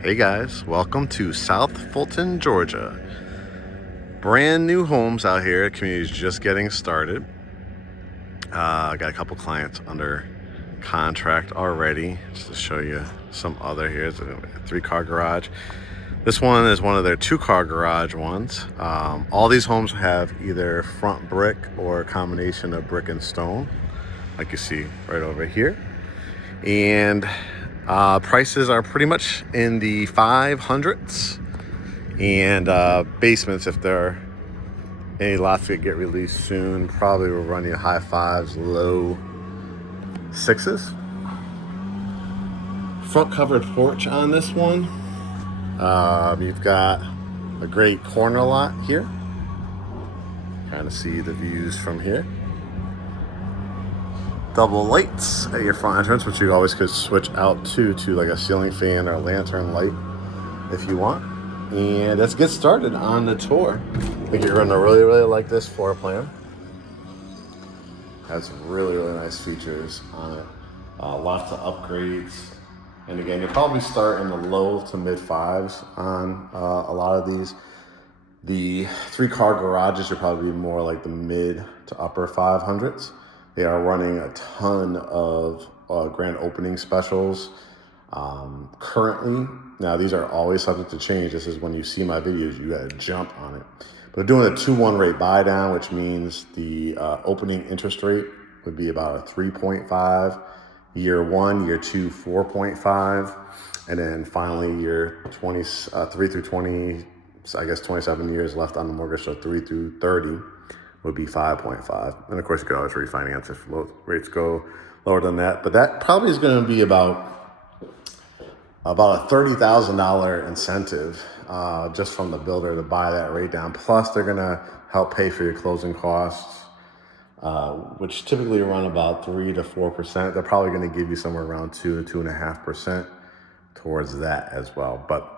Hey guys, welcome to South Fulton, Georgia. Brand new homes out here. The community's just getting started. I got a couple clients under contract already. Just to show you some other here. It's a 3-car garage. This one is one of their 2-car garage ones. All these homes have either front brick or a combination of brick and stone, like you see right over here. And prices are pretty much in the 500s. And basements, if there are any lots that get released soon, probably will run you high 5s, low 6s. Front covered porch on this one. You've got a great corner lot here. Kind of see the views from here. Double lights at your front entrance, which you always could switch out to like a ceiling fan or a lantern light if you want. And let's get started on the tour. I think you're going to really like this floor plan. Has really nice features on it. Lots of upgrades. And again, you'll probably start in the low to mid 5s on a lot of these. The 3-car garages are probably more like the mid to upper 500s. They are running a ton of grand opening specials currently. Now, these are always subject to change. This is when you see my videos, you got to jump on it. But doing a 2-1 rate buy down, which means the opening interest rate would be about a 3.5, year 1, year 2, 4.5, and then finally year 3 through 20, I guess 27 years left on the mortgage, so 3 through 30 would be 5.5. And of course, you could always refinance if rates go lower than that. But that probably is going to be about a $30,000 incentive just from the builder to buy that rate down. Plus, they're going to help pay for your closing costs, which typically run about 3 to 4%. They're probably going to give you somewhere around 2 to 2.5% towards that as well. But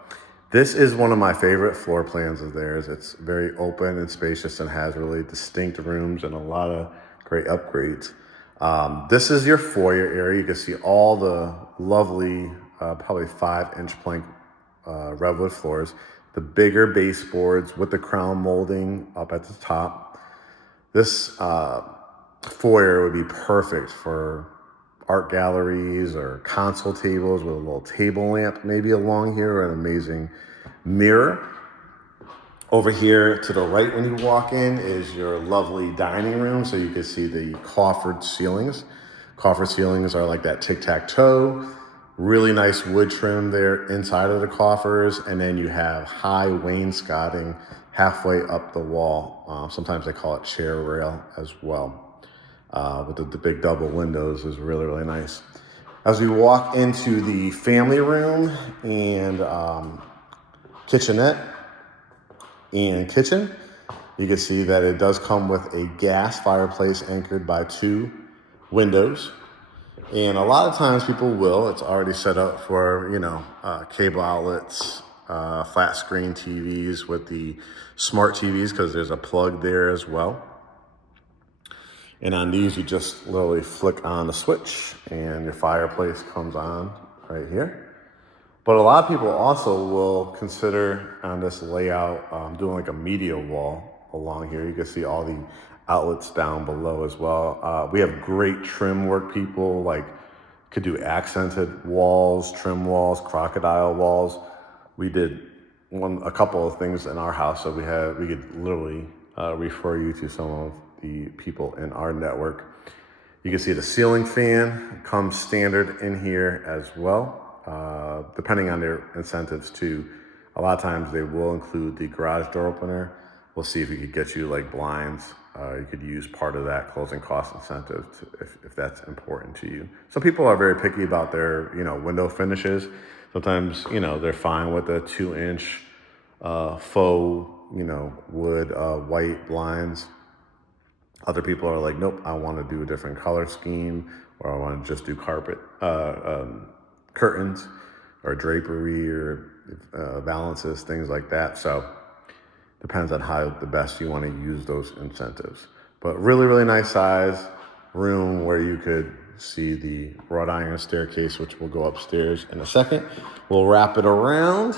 this is one of my favorite floor plans of theirs. It's very open and spacious and has really distinct rooms and a lot of great upgrades. This is your foyer area. You can see all the lovely, probably 5-inch plank redwood floors, the bigger baseboards with the crown molding up at the top. This foyer would be perfect for art galleries or console tables with a little table lamp maybe along here, or an amazing mirror. Over here to the right when you walk in is your lovely dining room, so you can see the coffered ceilings. Coffered ceilings are like that tic-tac-toe. Really nice wood trim there inside of the coffers, and then you have high wainscoting halfway up the wall. Sometimes they call it chair rail as well. With the big double windows is really nice. As we walk into the family room and kitchenette and kitchen, you can see that it does come with a gas fireplace anchored by 2 windows. And a lot of times people it's already set up for, cable outlets, flat screen TVs with the smart TVs, because there's a plug there as well. And on these, you just literally flick on the switch and your fireplace comes on right here. But a lot of people also will consider on this layout doing like a media wall along here. You can see all the outlets down below as well. We have great trim work people, like could do accented walls, trim walls, crocodile walls. We did a couple of things in our house, so we could literally refer you to some of the people in our network. You can see the ceiling fan comes standard in here as well, depending on their incentives too. A lot of times they will include the garage door opener. We'll see if we could get you like blinds. You could use part of that closing cost incentive if that's important to you. Some people are very picky about their window finishes. Sometimes they're fine with a 2-inch faux wood white blinds. Other people are like, nope, I want to do a different color scheme, or I want to just do carpet, curtains, or drapery, or valances, things like that. So depends on how the best you want to use those incentives. But really nice size room where you could see the wrought iron staircase, which will go upstairs in a second. We'll wrap it around,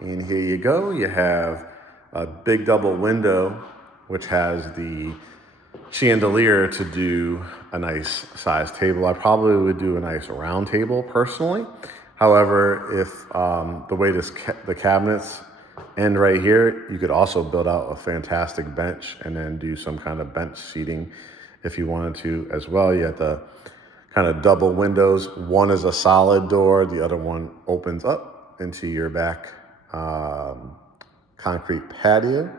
and here you go. You have a big double window, which has the chandelier to do a nice size table. I probably would do a nice round table personally. However, if the way the cabinets end right here, you could also build out a fantastic bench and then do some kind of bench seating if you wanted to as well. You have the kind of double windows. One is a solid door, the other one opens up into your back concrete patio.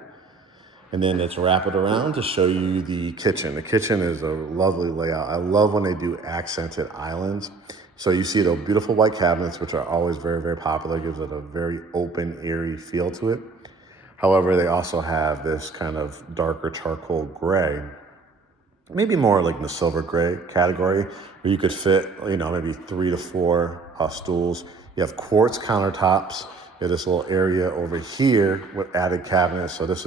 And then let's wrap it around to show you the kitchen. The kitchen is a lovely layout. I love when they do accented islands. So you see the beautiful white cabinets, which are always very, very popular. Gives it a very open, airy feel to it. However, they also have this kind of darker charcoal gray, maybe more like the silver gray category, where you could fit, maybe 3 to 4 stools. You have quartz countertops. You have this little area over here with added cabinets. So this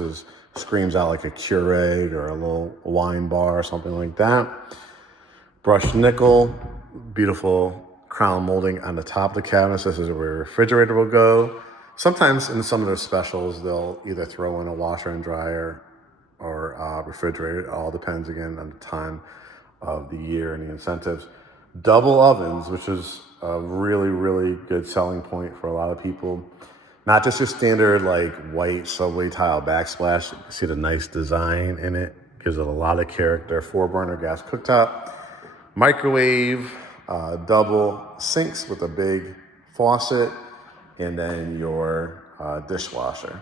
screams out like a Keurig or a little wine bar or something like that. Brushed nickel, beautiful crown molding on the top of the cabinets. This is where your refrigerator will go. Sometimes in some of their specials, they'll either throw in a washer and dryer or refrigerator. It all depends, again, on the time of the year and the incentives. Double ovens, which is a really, really good selling point for a lot of people. Not just your standard like white subway tile backsplash. You can see the nice design in it. Gives it a lot of character. 4-burner gas cooktop. Microwave, double sinks with a big faucet, and then your dishwasher.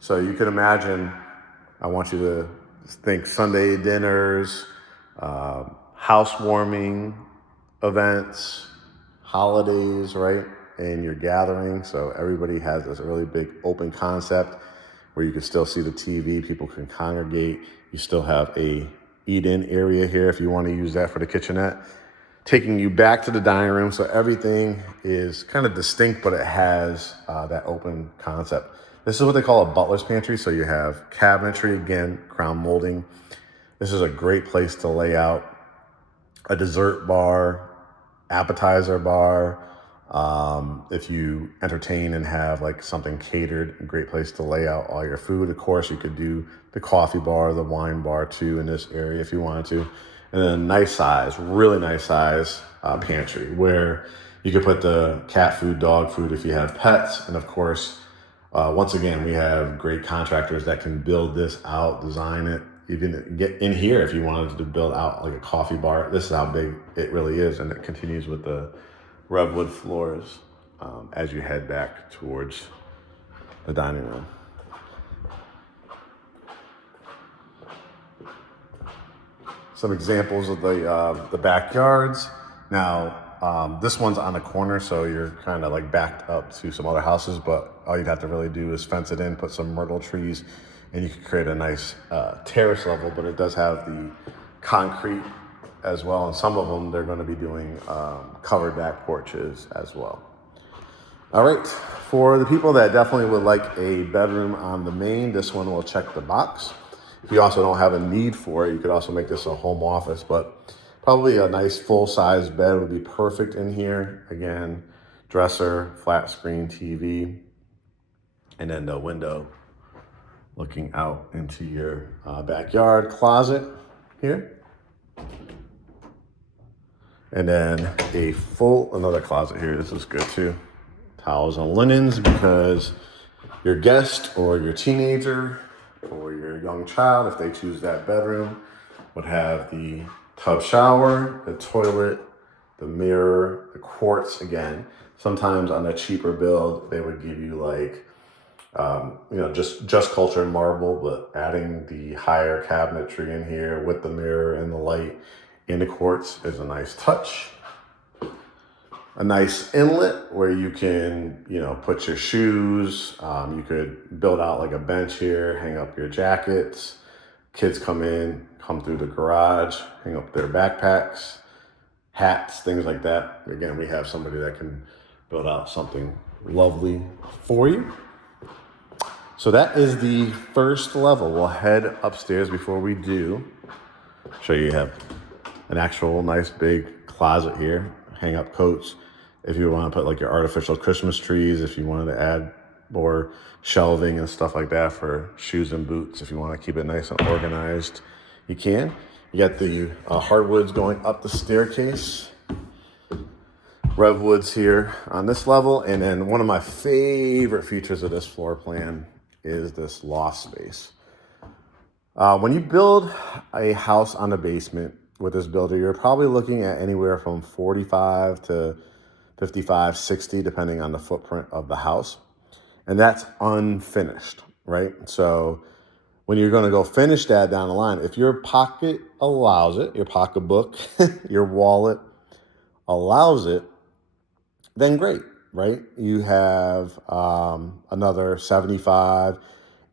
So you can imagine, I want you to think Sunday dinners, housewarming events, holidays, right? And your gathering. So everybody has this really big open concept where you can still see the TV, people can congregate. You still have a eat-in area here if you want to use that for the kitchenette. Taking you back to the dining room, so everything is kind of distinct, but it has that open concept. This is what they call a butler's pantry. So you have cabinetry, again, crown molding. This is a great place to lay out a dessert bar, appetizer bar. If you entertain and have like something catered, a great place to lay out all your food. Of course, you could do the coffee bar, the wine bar too in this area if you wanted to. And then a nice size, really nice size pantry where you could put the cat food, dog food if you have pets. And of course, once again, we have great contractors that can build this out, design it, even get in here if you wanted to build out like a coffee bar. This is how big it really is. And it continues with the redwood floors as you head back towards the dining room. Some examples of the backyards. Now, this one's on a corner, so you're kind of like backed up to some other houses, but all you'd have to really do is fence it in, put some myrtle trees, and you could create a nice terrace level, but it does have the concrete as well. And some of them, they're going to be doing covered back porches as well. All right, for the people that definitely would like a bedroom on the main, this one will check the box. If you also don't have a need for it, you could also make this a home office, but probably a nice full-size bed would be perfect in here. Again, dresser, flat screen TV, and then the window looking out into your backyard closet here. And then another closet here. This is good too. Towels and linens, because your guest or your teenager or your young child, if they choose that bedroom, would have the tub shower, the toilet, the mirror, the quartz. Again, sometimes on a cheaper build, they would give you like, just cultured marble, but adding the higher cabinetry in here with the mirror and the light in the quartz is a nice touch. A nice inlet where you can, put your shoes. You could build out like a bench here, hang up your jackets. Kids come through the garage, hang up their backpacks, hats, things like that. Again, we have somebody that can build out something lovely for you. So that is the first level. We'll head upstairs. Before we do, show you have an actual nice big closet here, hang up coats. if you want to put like your artificial Christmas trees, if you wanted to add more shelving and stuff like that for shoes and boots, if you want to keep it nice and organized, you can. You got the hardwoods going up the staircase, redwoods here on this level, and then one of my favorite features of this floor plan is this loft space. When you build a house on a basement with this builder, you're probably looking at anywhere from 45 to 55, 60, depending on the footprint of the house. And that's unfinished, right? So when you're going to go finish that down the line, if your pocket allows it, your pocketbook, your wallet allows it, then great, right? You have another 75,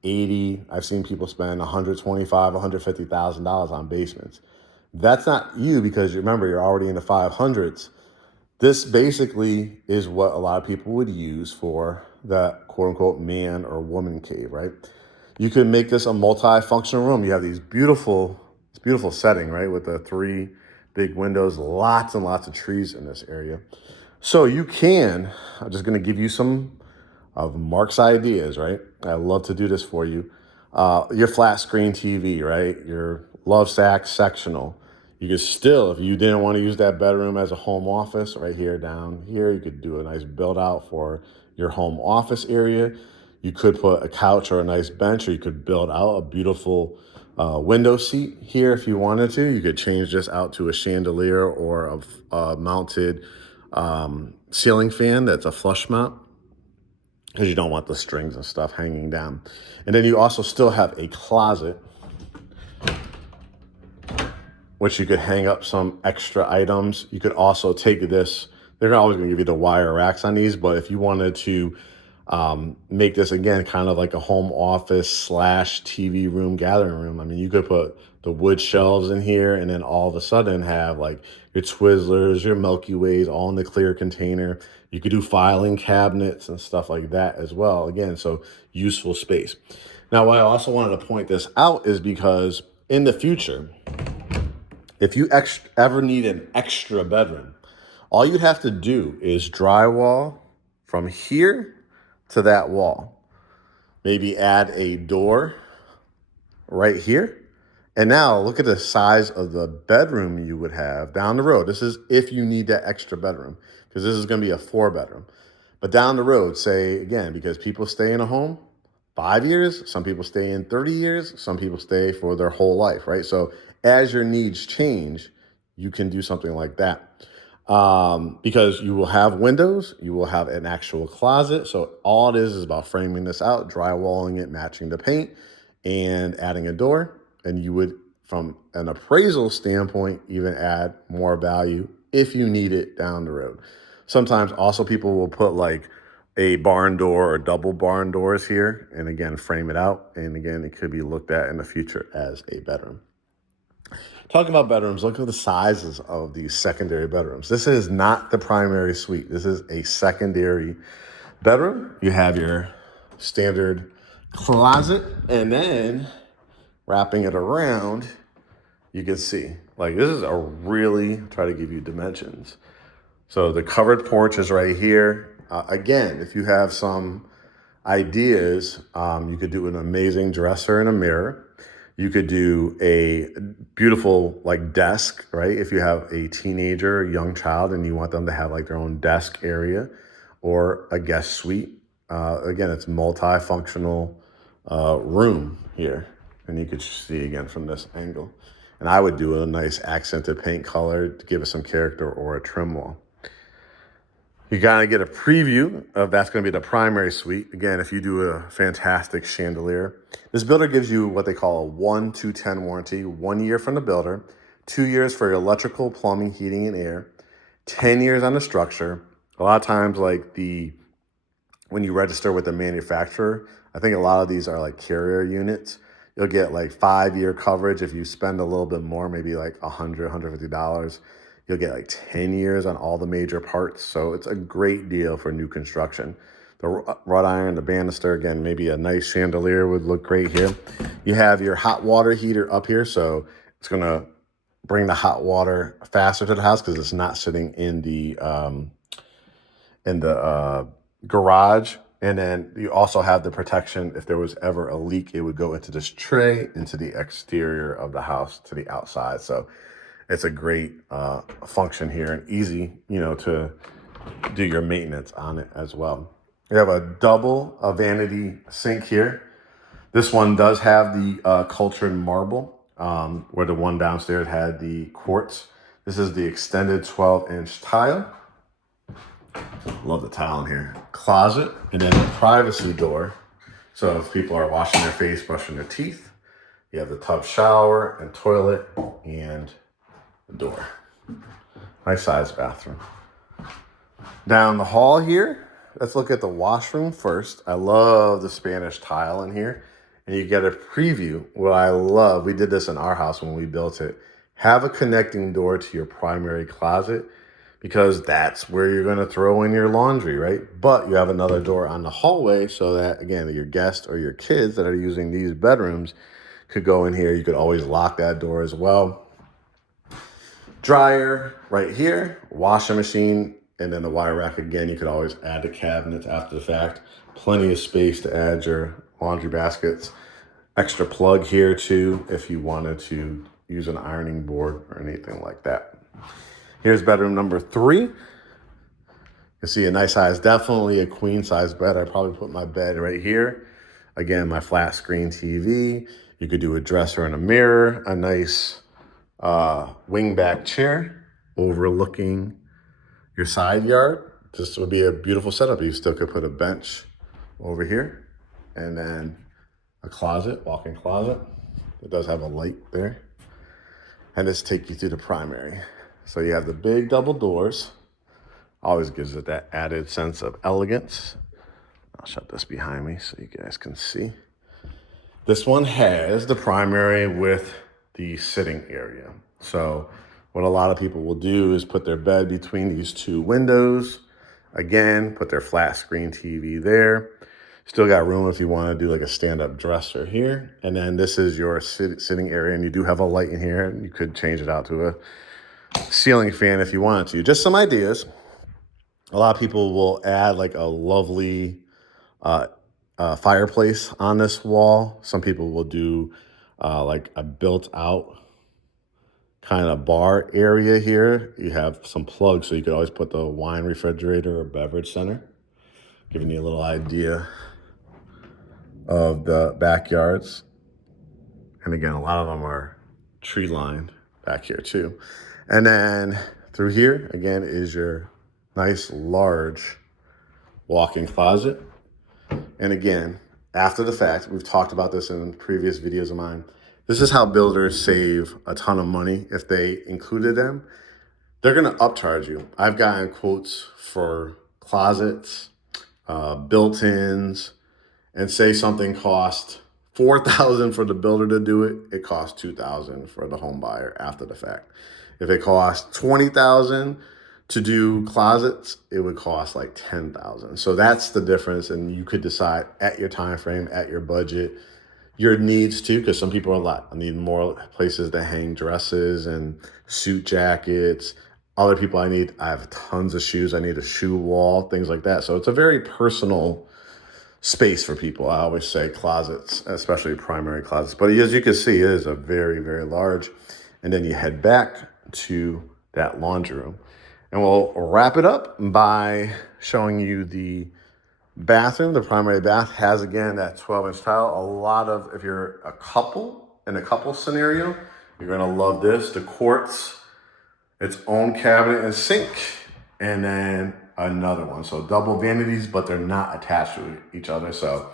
80. I've seen people spend 125, $150,000 on basements. That's not you, because remember, you're already in the 500s. This basically is what a lot of people would use for the quote unquote man or woman cave, right? You can make this a multi-functional room. You have this beautiful setting, right? With the 3 big windows, lots and lots of trees in this area. So you can, I'm just going to give you some of Mark's ideas, right? I love to do this for you. Your flat screen TV, right? Your love sack sectional. You could still, if you didn't want to use that bedroom as a home office, right here, down here, you could do a nice build out for your home office area. You could put a couch or a nice bench, or you could build out a beautiful window seat here if you wanted to. You could change this out to a chandelier or a mounted ceiling fan that's a flush mount, because you don't want the strings and stuff hanging down. And then you also still have a closet, which you could hang up some extra items. You could also take this, they're always gonna give you the wire racks on these, but if you wanted to make this, again, kind of like a home office / TV room, gathering room, I mean, you could put the wood shelves in here and then all of a sudden have like your Twizzlers, your Milky Ways, all in the clear container. You could do filing cabinets and stuff like that as well. Again, so useful space. Now, why I also wanted to point this out is because in the future, if you ever need an extra bedroom, all you'd have to do is drywall from here to that wall. Maybe add a door right here. And now look at the size of the bedroom you would have down the road. This is if you need that extra bedroom, because this is going to be a 4-bedroom. But down the road, say, again, because people stay in a home 5 years, some people stay in 30 years, some people stay for their whole life, right? So as your needs change, you can do something like that. Because you will have windows, you will have an actual closet. So all it is about framing this out, drywalling it, matching the paint, and adding a door. And you would, from an appraisal standpoint, even add more value if you need it down the road. Sometimes also people will put like a barn door or double barn doors here, and again, frame it out. And again, it could be looked at in the future as a bedroom. Talking about bedrooms, look at the sizes of these secondary bedrooms. This is not the primary suite. This is a secondary bedroom. You have your standard closet, and then wrapping it around, you can see, like, this is a really, try to give you dimensions. So the covered porch is right here. Again, if you have some ideas, you could do an amazing dresser and a mirror. You could do a beautiful like desk, right? If you have a teenager or young child and you want them to have like their own desk area or a guest suite. Again, it's multifunctional room here. And you could see again from this angle. And I would do a nice accented paint color to give it some character, or a trim wall. You gotta get a preview of that's gonna be the primary suite. Again, if you do a fantastic chandelier, this builder gives you what they call a 1-2-10 warranty, 1 year from the builder, 2 years for your electrical, plumbing, heating, and air, 10 years on the structure. A lot of times, like when you register with the manufacturer, I think a lot of these are like carrier units. You'll get like 5-year coverage. If you spend a little bit more, maybe like $100, $150, you'll get like 10 years on all the major parts. So it's a great deal for new construction. The wrought iron, the banister, again, maybe a nice chandelier would look great here. You have your hot water heater up here. So it's gonna bring the hot water faster to the house because it's not sitting in the in the garage. And then you also have the protection. If there was ever a leak, it would go into this tray, into the exterior of the house to the outside. So it's a great function here and easy, to do your maintenance on it as well. You have a double vanity sink here. This one does have the cultured marble, where the one downstairs had the quartz. This is the extended 12-inch tile. Love the tile in here. Closet, and then the privacy door. So if people are washing their face, brushing their teeth, you have the tub shower and toilet and the door. Nice sized bathroom. Down the hall here, let's look at the washroom first. I love the Spanish tile in here. And you get a preview. What I love, we did this in our house when we built it. Have a connecting door to your primary closet, because that's where you're going to throw in your laundry, right? But you have another door on the hallway so that, again, your guests or your kids that are using these bedrooms could go in here. You could always lock that door as well. Dryer right here, washing machine, and then the wire rack. Again, you could always add the cabinets after the fact. Plenty of space to add your laundry baskets. Extra plug here too if you wanted to use an ironing board or anything like that. Here's bedroom number 3. You see a nice size, definitely a queen size bed. I probably put my bed right here. Again, my flat screen TV. You could do a dresser and a mirror, a nice wingback chair overlooking your side yard. This would be a beautiful setup. You still could put a bench over here, and then a closet, walk-in closet. It does have a light there. And this take you through the primary. So you have the big double doors. Always gives it that added sense of elegance. I'll shut this behind me so you guys can see. This one has the primary with the sitting area. So what a lot of people will do is put their bed between these 2 windows. Again, put their flat screen TV there. Still got room if you want to do like a stand-up dresser here. And then this is your sitting area, and you do have a light in here. And you could change it out to a ceiling fan if you wanted to. Just some ideas. A lot of people will add like a lovely fireplace on this wall. Some people will do like a built-out kind of bar area here. You have some plugs, so you could always put the wine refrigerator or beverage center, giving you a little idea of the backyards. And again, a lot of them are tree lined back here too. And then through here, again, is your nice large walk-in closet. And again, after the fact, we've talked about this in previous videos of mine. This is how builders save a ton of money if they included them. They're going to upcharge you. I've gotten quotes for closets, built-ins, and say something cost $4,000 for the builder to do it, it costs $2,000 for the home buyer after the fact. If it costs $20,000 to do closets, it would cost like $10,000. So that's the difference, and you could decide at your time frame, at your budget, your needs too, because some people are like, I need more places to hang dresses and suit jackets. Other people I have tons of shoes. I need a shoe wall, things like that. So it's a very personal space for people. I always say closets, especially primary closets. But as you can see, it is a very, very large. And then you head back to that laundry room. And we'll wrap it up by showing you the bathroom. The primary bath has, again, that 12-inch tile. A lot of, if you're a couple, in a couple scenario, you're going to love this. The quartz, its own cabinet and sink, and then another one. So double vanities, but they're not attached to each other. So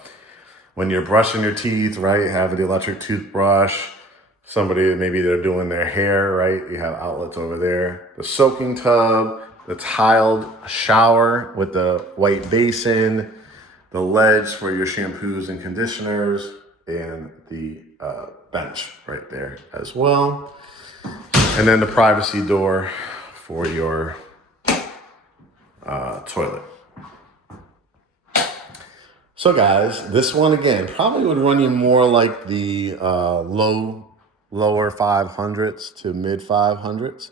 when you're brushing your teeth, right, have the electric toothbrush, somebody, maybe they're doing their hair, right, you have outlets over there. The soaking tub, the tiled shower with the white basin, the ledge for your shampoos and conditioners, and the bench right there as well. And then the privacy door for your toilet. So guys, this one again probably would run you more like the lower 500s to mid 500s.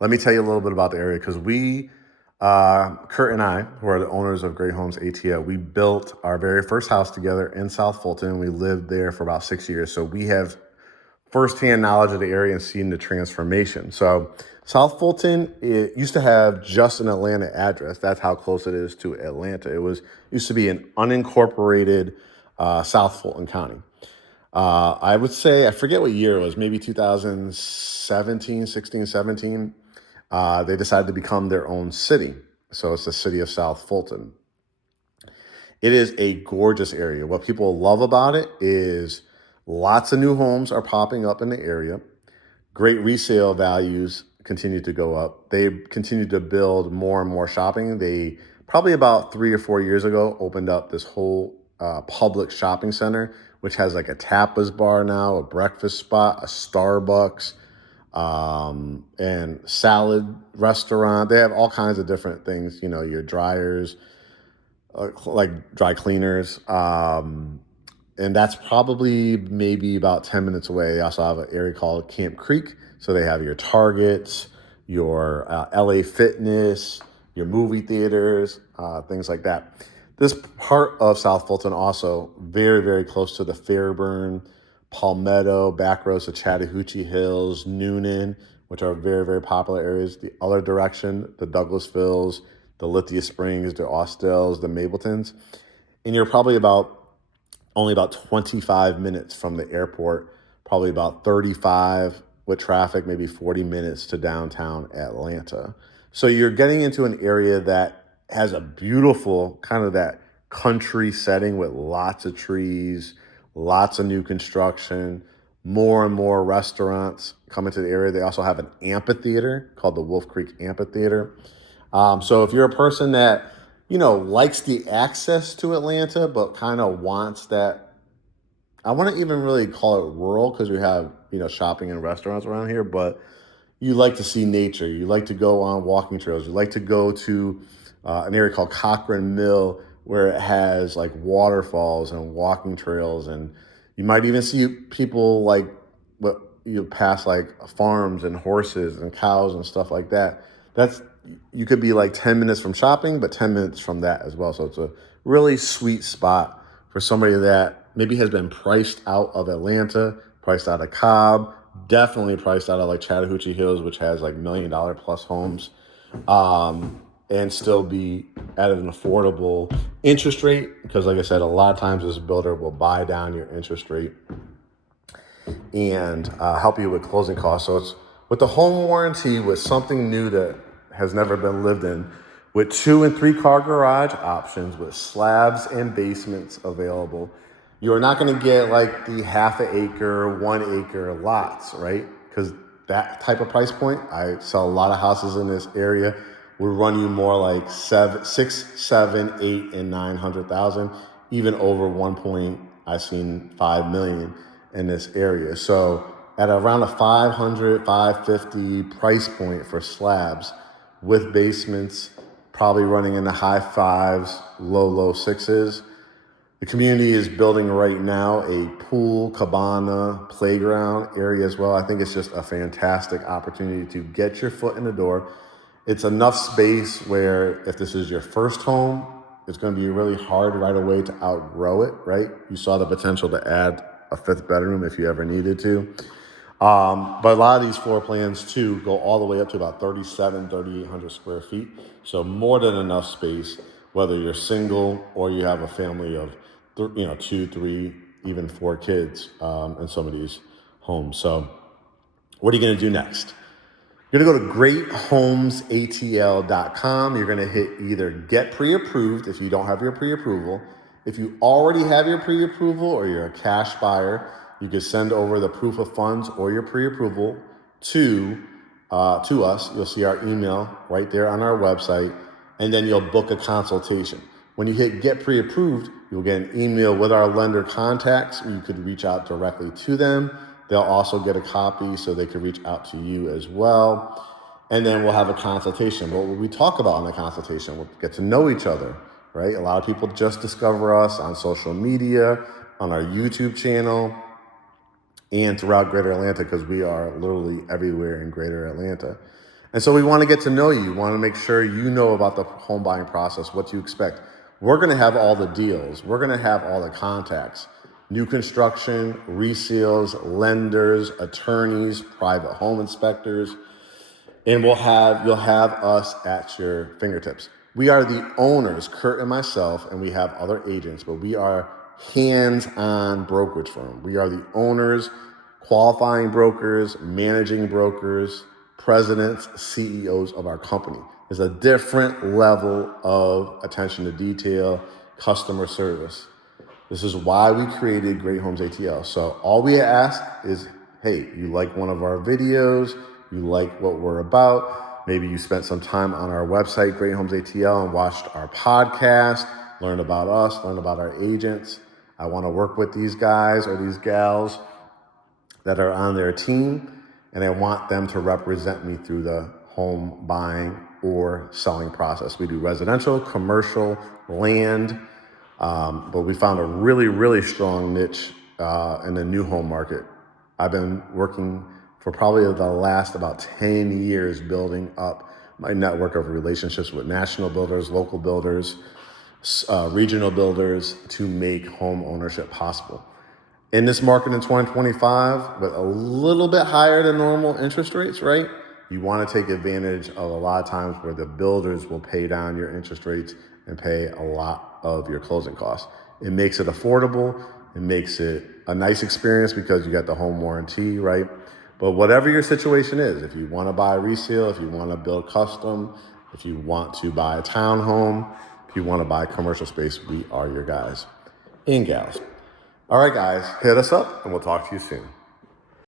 Let me tell you a little bit about the area, because we Kurt and I, who are the owners of GreatHomesATL, we built our very first house together in South Fulton. We lived there for about 6 years. So we have firsthand knowledge of the area and seen the transformation. So South Fulton, it used to have just an Atlanta address. That's how close it is to Atlanta. Used to be an unincorporated South Fulton County. I would say, I forget what year it was, maybe 2017, 16, 17. They decided to become their own city. So it's the city of South Fulton. It is a gorgeous area. What people love about it is lots of new homes are popping up in the area. Great resale values continue to go up. They continue to build more and more shopping. They probably about 3 or 4 years ago opened up this whole public shopping center, which has like a tapas bar now, a breakfast spot, a Starbucks, and salad restaurant. They have all kinds of different things, you know, your dryers, like dry cleaners. And that's probably maybe about 10 minutes away. They also have an area called Camp Creek. So they have your Targets, your LA Fitness, your movie theaters, things like that. This part of South Fulton also very, very close to the Fairburn, Palmetto, back roads to Chattahoochee Hills, Noonan, which are very, very popular areas. The other direction, the Douglasvilles, the Lithia Springs, the Austels, the Mapletons. And you're probably only about 25 minutes from the airport, probably about 35 with traffic, maybe 40 minutes to downtown Atlanta. So you're getting into an area that has a beautiful kind of that country setting with lots of trees, lots of new construction, more and more restaurants coming to the area. They also have an amphitheater called the Wolf Creek Amphitheater. So if you're a person that, you know, likes the access to Atlanta, but kind of wants that, I wouldn't even really call it rural because we have, you know, shopping and restaurants around here, but you like to see nature. You like to go on walking trails. You like to go to an area called Cochrane Mill where it has like waterfalls and walking trails. And you might even see people like what you pass like farms and horses and cows and stuff like that. You could be like 10 minutes from shopping, but 10 minutes from that as well. So it's a really sweet spot for somebody that maybe has been priced out of Atlanta, priced out of Cobb, definitely priced out of like Chattahoochee Hills, which has like $1 million plus homes, and still be at an affordable interest rate. Because like I said, a lot of times this builder will buy down your interest rate and help you with closing costs. So it's with the home warranty, with something new that has never been lived in, with 2 and 3 car garage options, with slabs and basements available. You're not going to get like the half an acre, 1 acre lots, right? Because that type of price point, I sell a lot of houses in this area, would run you more like 6, 7, 8, and 900,000, even over 1 point. I've seen 5 million in this area. So at around a 500, 550 price point for slabs with basements, probably running in the high 5s, low 6s. The community is building right now a pool, cabana, playground area as well. I think it's just a fantastic opportunity to get your foot in the door. It's enough space where if this is your first home, it's going to be really hard right away to outgrow it, right? You saw the potential to add a 5th bedroom if you ever needed to. But a lot of these floor plans too go all the way up to about 3,800 square feet. So more than enough space, whether you're single or you have a family of 2, 3, even 4 kids in some of these homes. So what are you going to do next? You're going to go to GreatHomesATL.com. You're going to hit either Get Pre-Approved if you don't have your pre-approval. If you already have your pre-approval or you're a cash buyer, you can send over the proof of funds or your pre-approval to us. You'll see our email right there on our website, and then you'll book a consultation. When you hit Get Pre-Approved, you'll get an email with our lender contacts. You could reach out directly to them. They'll also get a copy so they can reach out to you as well. And then we'll have a consultation. What will we talk about in the consultation? We'll get to know each other, right? A lot of people just discover us on social media, on our YouTube channel, and throughout Greater Atlanta, because we are literally everywhere in Greater Atlanta. And so we want to get to know you. We want to make sure you know about the home buying process, what you expect. We're going to have all the deals. We're going to have all the contacts. New construction, resales, lenders, attorneys, private home inspectors, and you'll have us at your fingertips. We are the owners, Kurt and myself, and we have other agents, but we are hands-on brokerage firm. We are the owners, qualifying brokers, managing brokers, presidents, CEOs of our company. There's a different level of attention to detail, customer service. This is why we created GreatHomesATL. So all we ask is, hey, you like one of our videos, you like what we're about, maybe you spent some time on our website, GreatHomesATL, and watched our podcast, learned about us, learned about our agents. I want to work with these guys or these gals that are on their team, and I want them to represent me through the home buying or selling process. We do residential, commercial, land, but we found a really, really strong niche in the new home market. I've been working for probably the last about 10 years building up my network of relationships with national builders, local builders, regional builders to make home ownership possible. In this market in 2025, with a little bit higher than normal interest rates, right? You want to take advantage of a lot of times where the builders will pay down your interest rates and pay a lot of your closing costs. It makes it affordable. It makes it a nice experience because you got the home warranty, right? But whatever your situation is, if you want to buy resale, if you want to build custom, if you want to buy a townhome, if you want to buy commercial space, we are your guys and gals. All right, guys, hit us up and we'll talk to you soon.